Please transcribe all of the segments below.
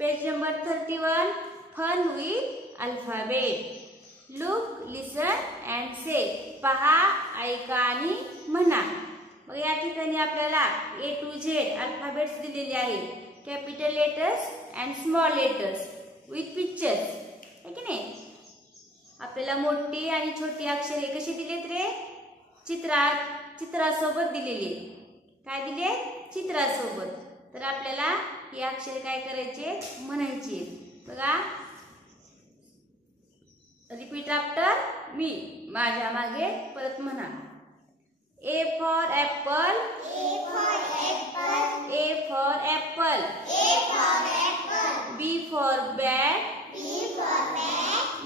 Page number 31. Fun with alphabet. Look, listen and say. पहा, ऐका आणि म्हणा. मग या ठिकाणी आपल्याला A to Z अल्फाबेट्स दिलेले आहेत. Capital letters and small letters with pictures. आहे की नाही? आपल्याला मोठी आणि छोटी अक्षरे कशी दिलेत रे? चित्रासोबत दिलेली. काय दिले? चित्रासोबत. तर आपल्याला ही अक्षरे काय करायचे? म्हणायची. बघा, रिपीट आफ्टर मी. माझ्या मागे परत म्हणा. A for apple. A for apple. A for apple. A for apple. B for bat. B for bat.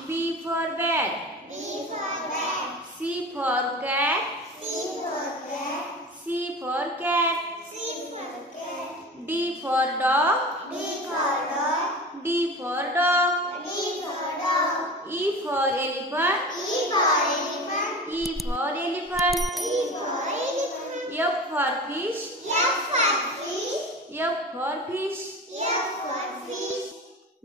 B for bat. B for bat. C for cat. C for cat. C for cat. C for cat. D for dog. D for dog. D for dog. D for dog. E for elephant. E for elephant. E for elephant. E for elephant. F for fish. F for fish. F for fish. F for fish.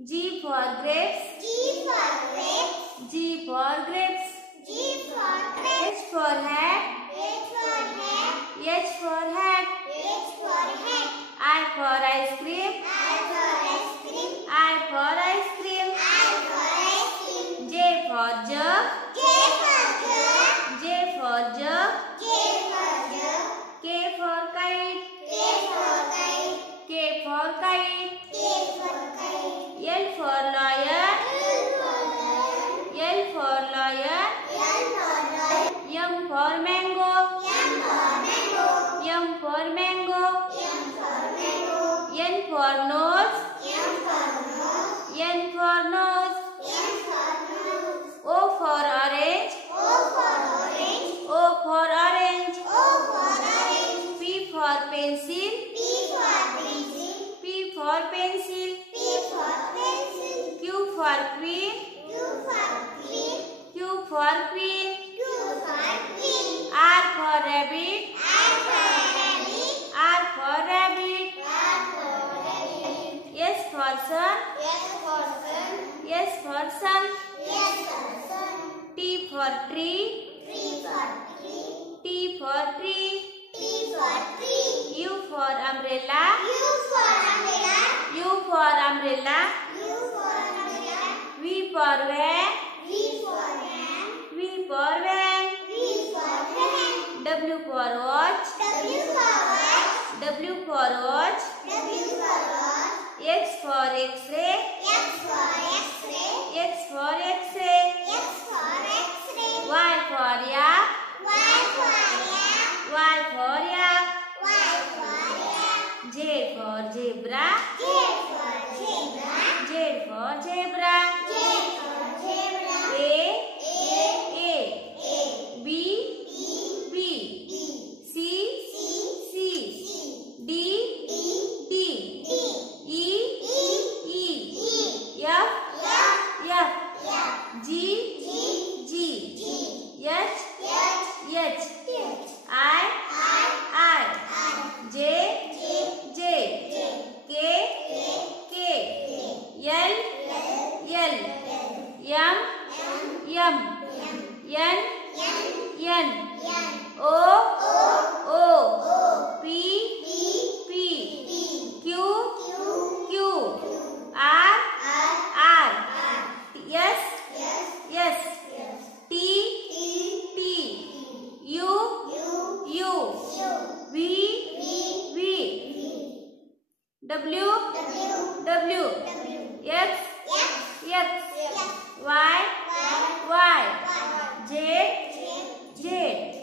G for grapes. G for grapes. G for grapes. G for grapes. H for hat. H for hat. H for hat. H for hat. I for ice cream. I for ice cream. I for ice cream. I for ice cream. J for jug. J for jug. J for jug. J for jug. K for kite. K for kite. K for kite. K for kite. L for lion. L for lion. L for lion. L for lion. M for mango. M for mango. M for mango. M for mango. N for nose. N for nose. N for nose. N for nose. O for orange. O for orange. O for orange. O for orange. P for pencil. P for pencil. P for pencil. P for pencil. Q for queen. Q for queen. Q for queen. Q for queen. R for rabbit. R for rabbit. R for rabbit. R for rabbit. S for sun. S for sun. S for sun. S for sun. T for tree. T for tree. T for tree. T for tree. U for umbrella. U for umbrella. U for umbrella. U for umbrella. V for van. V for van. V for van. V for van. W for watch. W for watch. W for watch. W for watch. X for X-ray. X for X-ray. X for X-ray. X for X-ray. Y for yak. Y for yak. Y for yak. Y for yak. Z for zebra. Z for zebra. Z for zebra. Z for zebra. A. B. B. C. D. E. F. G. H. I. J. K. L. M. N. O. P. Q. R. S. T. U. V. W. X. Y. Z.